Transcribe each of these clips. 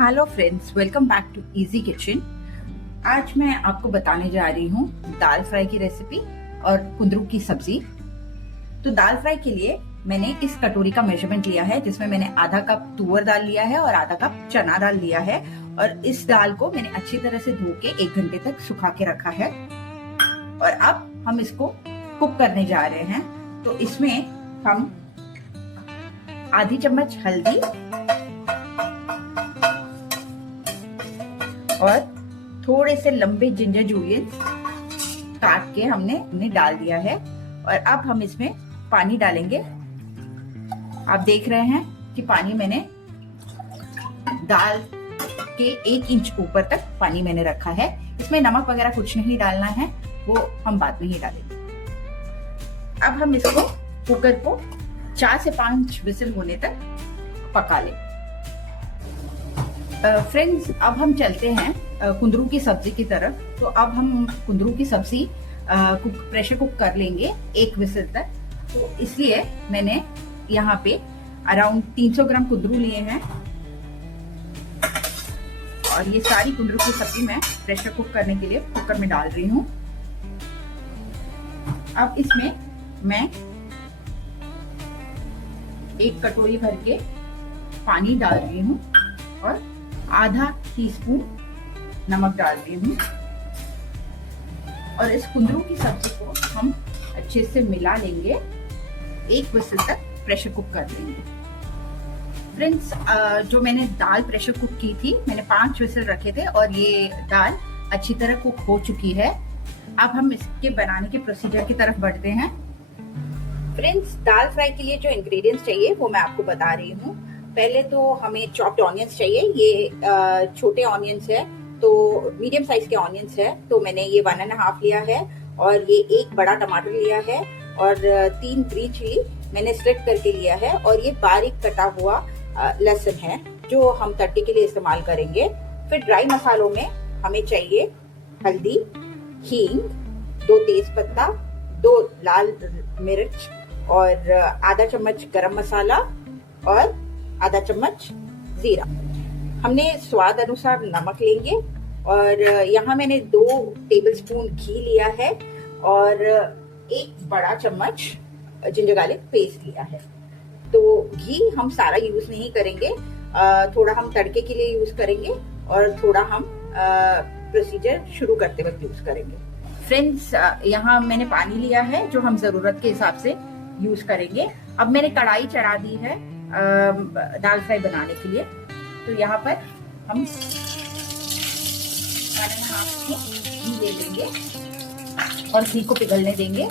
Hello friends, welcome back to easy kitchen. आज मैं आपको बताने जा रही हूँ दाल फ्राई की रेसिपी और कुंदरू की सब्जी। तो दाल फ्राई के लिए मैंने इस कटोरी का मेजरमेंट लिया है, जिसमें मैंने आधा कप तुअर दाल लिया है और आधा कप चना दाल लिया है। और इस दाल को मैंने अच्छी तरह से धो के 1 घंटे तक सुखा के रखा है। और अब हम इसको कुक करने जा रहे हैं। तो इसमें हम आधी चम्मच हल्दी और थोड़े से लंबे जिंजर जूलियंस काट के हमने डाल दिया है। और अब हम इसमें पानी डालेंगे। आप देख रहे हैं कि पानी मैंने दाल के 1 इंच ऊपर तक पानी मैंने रखा है। इसमें नमक वगैरह कुछ नहीं डालना है, वो हम बाद में ही डालेंगे। अब हम इसको कुकर को 4 से 5 विसिल होने तक पका लें। फ्रेंड्स, अब हम चलते हैं कुंदरू की सब्जी की तरफ। तो अब हम कुंदरू की सब्जी प्रेशर कुक कर लेंगे 1 विसिल तक। तो इसलिए मैंने यहाँ पे अराउंड 300 ग्राम कुंदरू लिए हैं और ये सारी कुंदरू की सब्जी मैं प्रेशर कुक करने के लिए कुकर में डाल रही हूँ। अब इसमें मैं 1 कटोरी भर के पानी डाल रही हूँ और आधा टीस्पून नमक डाल रही हूँ। और इस कुंदरू की सब्जी को हम अच्छे से मिला लेंगे, 1 विसिल तक प्रेशर कुक कर लेंगे। फ्रेंड्स, जो मैंने दाल प्रेशर कुक की थी, मैंने 5 विसिल रखे थे और ये दाल अच्छी तरह कुक हो चुकी है। अब हम इसके बनाने के प्रोसीजर की तरफ बढ़ते हैं। फ्रेंड्स, दाल फ्राई के लिए जो इंग्रेडिएंट्स चाहिए वो मैं आपको बता रही हूँ। पहले तो हमें चॉप्ड ऑनियंस चाहिए। ये छोटे ऑनियंस है, तो मीडियम साइज के ऑनियंस है। तो मैंने ये 1.5 लिया है और ये 1 बड़ा टमाटर लिया है और 3 ग्रीन चिली मैंने स्लिट करके लिया है। और ये बारीक कटा हुआ लहसुन है जो हम तड़के के लिए इस्तेमाल करेंगे। फिर ड्राई मसालों में हमें चाहिए हल्दी, हींग, 2 तेज पत्ता, 2 लाल मिर्च और आधा चम्मच गरम मसाला और आधा चम्मच जीरा। हमने स्वाद अनुसार नमक लेंगे और यहाँ मैंने 2 टेबलस्पून घी लिया है और 1 बड़ा चम्मच जिंजर गार्लिक पेस्ट लिया है। तो घी हम सारा यूज नहीं करेंगे, थोड़ा हम तड़के के लिए यूज करेंगे और थोड़ा हम प्रोसीजर शुरू करते वक्त यूज करेंगे। फ्रेंड्स, यहाँ मैंने पानी लिया है जो हम जरूरत के हिसाब से यूज करेंगे। अब मैंने कढ़ाई चढ़ा दी है दाल फ्राई बनाने के लिए। तो यहाँ पर हम 1.5 घी ले लेंगे और घी को पिघलने देंगे।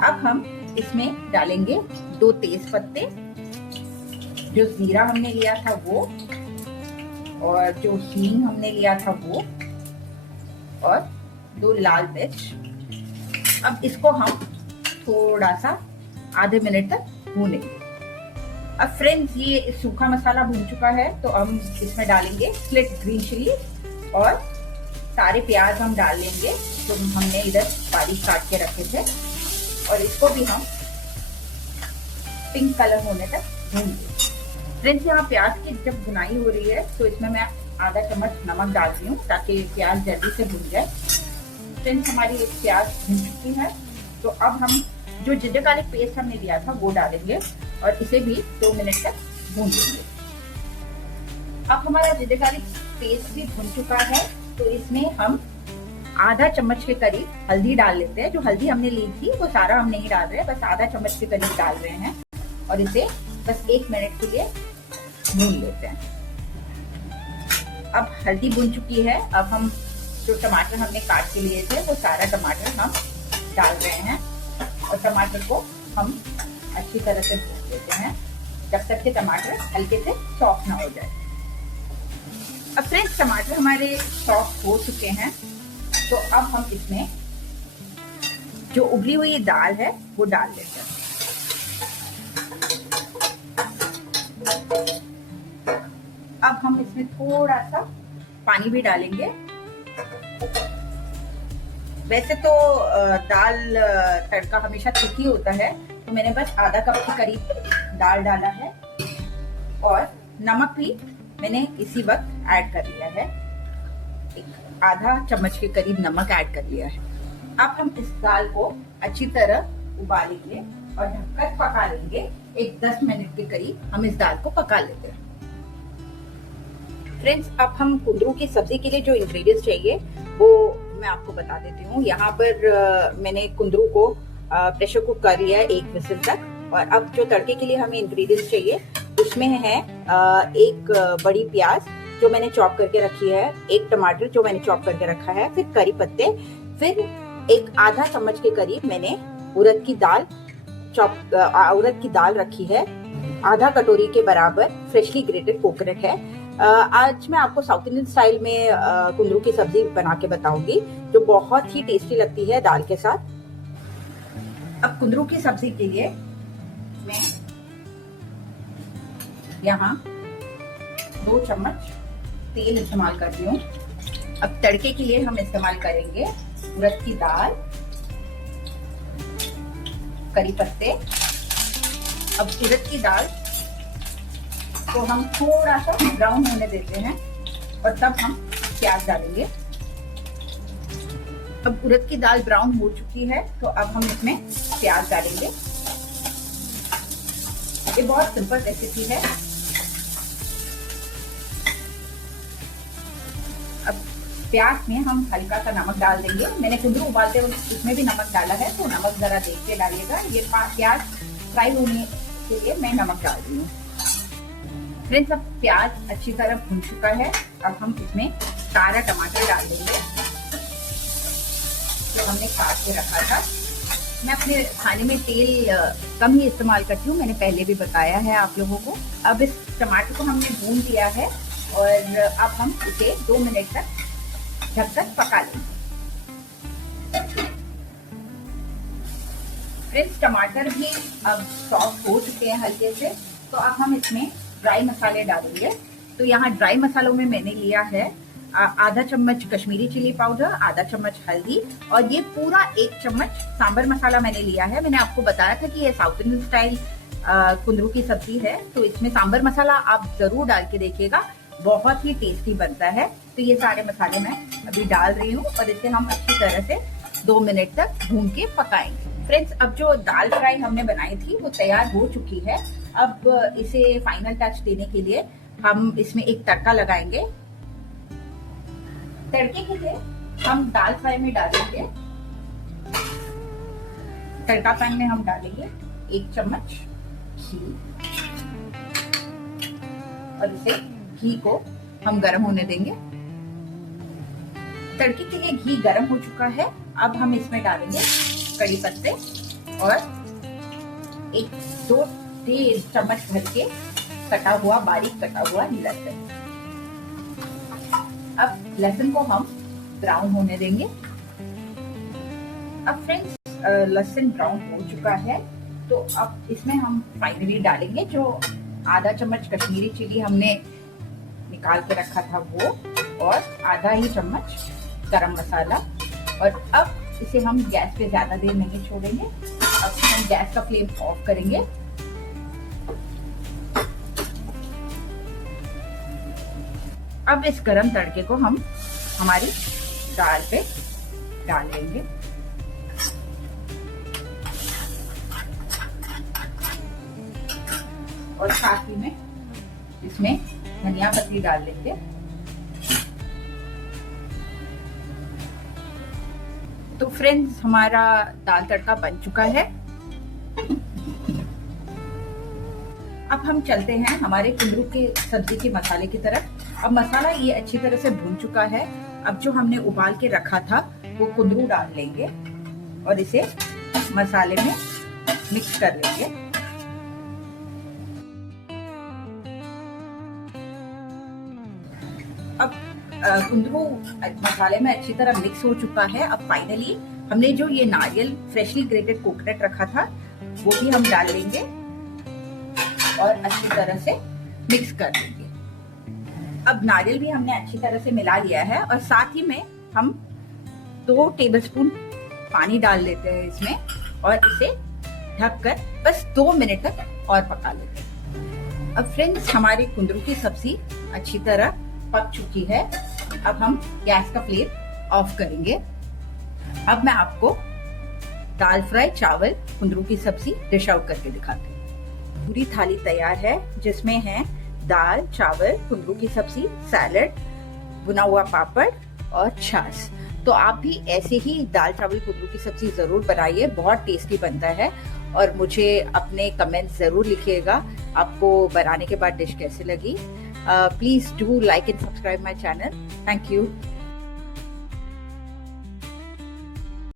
अब हम इसमें डालेंगे 2 तेज पत्ते, जो जीरा हमने लिया था वो, और जो हींग हमने लिया था वो, और 2 लाल मिर्च। अब इसको हम थोड़ा सा आधे मिनट तक भूनेंगे। अब फ्रेंड्स, ये सूखा मसाला भून चुका है, तो हम इसमें डालेंगे स्लिट ग्रीन चिली और सारे प्याज हम डाल लेंगे जो हमने इधर बारीक काट के रखे थे। और इसको भी हम पिंक कलर होने तक भूनेंगे। फ्रेंड्स, यहाँ प्याज की जब भुनाई हो रही है तो इसमें मैं आधा चम्मच नमक डाल रही हूँ ताकि प्याज जल्दी से भुन जाए। फ्रेंड्स, हमारी प्याज भुन चुकी है। तो अब हम जो जिंजर गार्लिक पेस्ट हमने लिया था वो डालेंगे और इसे भी 2 मिनट तक भून लेंगे। अब हमारा जिंजर गार्लिक पेस्ट भी भुन चुका है, तो इसमें हम आधा चम्मच के करीब हल्दी डाल लेते हैं। जो हल्दी हमने ली थी वो सारा हम नहीं डाल रहे, बस आधा चम्मच के करीब डाल रहे हैं और इसे बस 1 मिनट के लिए भून लेते हैं। अब हल्दी भुन चुकी है। अब हम जो टमाटर हमने काट के लिए थे वो सारा टमाटर हम डाल रहे हैं और टमाटर को हम अच्छी तरह से भून लेते हैं जब तक कि टमाटर हल्के से सॉफ्ट ना हो जाए। अब फ्रेंड्स, टमाटर हमारे सॉफ्ट हो चुके हैं, तो अब हम इसमें जो उबली हुई दाल है वो डाल लेते हैं। अब हम इसमें थोड़ा सा पानी भी डालेंगे। वैसे तो दाल तड़का हमेशा थिक ही होता है, तो मैंने बस आधा कप के करीब दाल डाला है और नमक भी मैंने इसी वक्त ऐड कर लिया है, एक आधा चम्मच के करीब नमक ऐड कर लिया है। अब हम इस दाल को अच्छी तरह उबालेंगे और ढककर पका लेंगे। एक 10 मिनट के करीब हम इस दाल को पका लेते हैं। फ्रेंड्स, अब हम कुंदरू की सब्जी के लिए जो इंग्रेडिएंट्स चाहिए वो मैं आपको बता देती हूँ। यहाँ पर मैंने कुंदरू को प्रेशर कुक कर लिया है 1 विसिल तक। और अब जो तड़के के लिए हमें इंग्रेडिएंट्स चाहिए उसमें है एक बड़ी प्याज जो मैंने चॉप करके रखी है, एक टमाटर जो मैंने चॉप करके रखा है, फिर करी पत्ते, फिर एक आधा चम्मच के करीब मैंने उड़द की दाल रखी है, आधा कटोरी के बराबर फ्रेशली ग्रेटेड कोकोनट है। आज मैं आपको साउथ इंडियन स्टाइल में कुंदरू की सब्जी बना के बताऊंगी जो बहुत ही टेस्टी लगती है दाल के साथ। अब कुंदरू की सब्जी के लिए मैं यहाँ 2 चम्मच तेल इस्तेमाल करती हूँ। अब तड़के के लिए हम इस्तेमाल करेंगे उड़द की दाल, करी पत्ते। अब उड़द की दाल को हम थोड़ा सा ब्राउन होने देते हैं और तब हम प्याज डालेंगे। अब उड़द की दाल ब्राउन हो चुकी है तो अब हम इसमें प्याज डालेंगे। ये बहुत सिंपल रेसिपी है। अब प्याज में हम हल्का सा नमक डाल देंगे। मैंने कुंदरू उबालते वक्त उसमें भी नमक डाला है तो नमक जरा देख के डालिएगा। ये प्याज फ्राई होने के लिए मैं नमक डाल रही हूँ। फ्रेंड्स, अब प्याज अच्छी तरह भून चुका है। अब हम इसमें सारा टमाटर डाल देंगे जो हमने काट के रखा था। मैं अपने खाने में तेल कम ही इस्तेमाल करती हूँ, मैंने पहले भी बताया है आप लोगों को। अब इस टमाटर को हमने भून लिया है और अब हम इसे 2 मिनट तक ढककर पका लेंगे। फ्रेंड्स, टमाटर भी अब सॉफ्ट हो चुके हैं हल्के से, तो अब हम इसमें ड्राई मसाले डालेंगे। तो यहाँ ड्राई मसालों में मैंने लिया है आधा चम्मच कश्मीरी चिली पाउडर, आधा चम्मच हल्दी और ये पूरा 1 चम्मच सांबर मसाला मैंने लिया है। मैंने आपको बताया था कि ये साउथ इंडियन स्टाइल कुंदरू की सब्जी है तो इसमें सांबर मसाला आप जरूर डाल के देखिएगा, बहुत ही टेस्टी बनता है। तो ये सारे मसाले मैं अभी डाल रही हूँ और इसे हम अच्छी तरह से 2 मिनट तक भून के पकाएंगे। फ्रेंड्स, अब जो दाल फ्राई हमने बनाई थी वो तैयार हो चुकी है। अब इसे फाइनल टच देने के लिए हम इसमें एक तड़का लगाएंगे। तड़के के लिए हम दाल फ्राई में डालेंगे, तड़का पैन में हम डालेंगे 1 चम्मच घी और इसे घी को हम गर्म होने देंगे। तड़के के लिए घी गर्म हो चुका है। अब हम इसमें डालेंगे कड़ी पत्ते और 1-2 चम्मच भर के बारीक कटा हुआ लहसुन। अब लहसुन को हम ब्राउन होने देंगे। अब फ्रेंड्स, लहसुन ब्राउन हो चुका है तो अब इसमें हम फाइनली डालेंगे जो आधा चम्मच कश्मीरी चिली हमने निकाल के रखा था वो और आधा ही चम्मच गरम मसाला। और अब इसे हम गैस पे ज्यादा देर नहीं छोड़ेंगे। अब हम गैस का फ्लेम ऑफ करेंगे। अब इस गरम तड़के को हम हमारी दाल पे डाल देंगे। और साथ ही में इसमें धनिया पत्ती डाल देंगे। तो फ्रेंड्स, हमारा दाल तड़का बन चुका है। अब हम चलते हैं हमारे कुंदरू के सब्जी के मसाले की तरफ। अब मसाला ये अच्छी तरह से भून चुका है। अब जो हमने उबाल के रखा था वो कुंदरू डाल लेंगे और इसे मसाले में मिक्स कर लेंगे। अब कुंदरू मसाले में अच्छी तरह मिक्स हो चुका है। अब फाइनली हमने जो ये नारियल फ्रेशली ग्रेटेड कोकोनट रखा था वो भी हम डाल लेंगे और अच्छी तरह से मिक्स कर देंगे। अब नारियल भी हमने अच्छी तरह से मिला लिया है और साथ ही में हम 2 टेबलस्पून पानी डाल लेते हैं इसमें और इसे ढककर बस 2 मिनट तक और पका लेते हैं। अब फ्रेंड्स हमारी कुंदरू की सब्जी अच्छी तरह पक चुकी है। अब हम गैस का फ्लेम ऑफ करेंगे। अब मैं आपको दाल फ्राई चावल कुंदरू की सब्जी डिश आउट करके दिखाती हूँ। पूरी थाली तैयार है जिसमें है दाल चावल कुंदरू की सब्जी, सैलेड, भुना हुआ पापड़ और छाछ। तो आप भी ऐसे ही दाल चावल कुंदरू की सब्जी जरूर बनाइए, बहुत टेस्टी बनता है। और मुझे अपने कमेंट्स जरूर लिखिएगा आपको बनाने के बाद डिश कैसे लगी। Please do like and subscribe my channel. Thank you.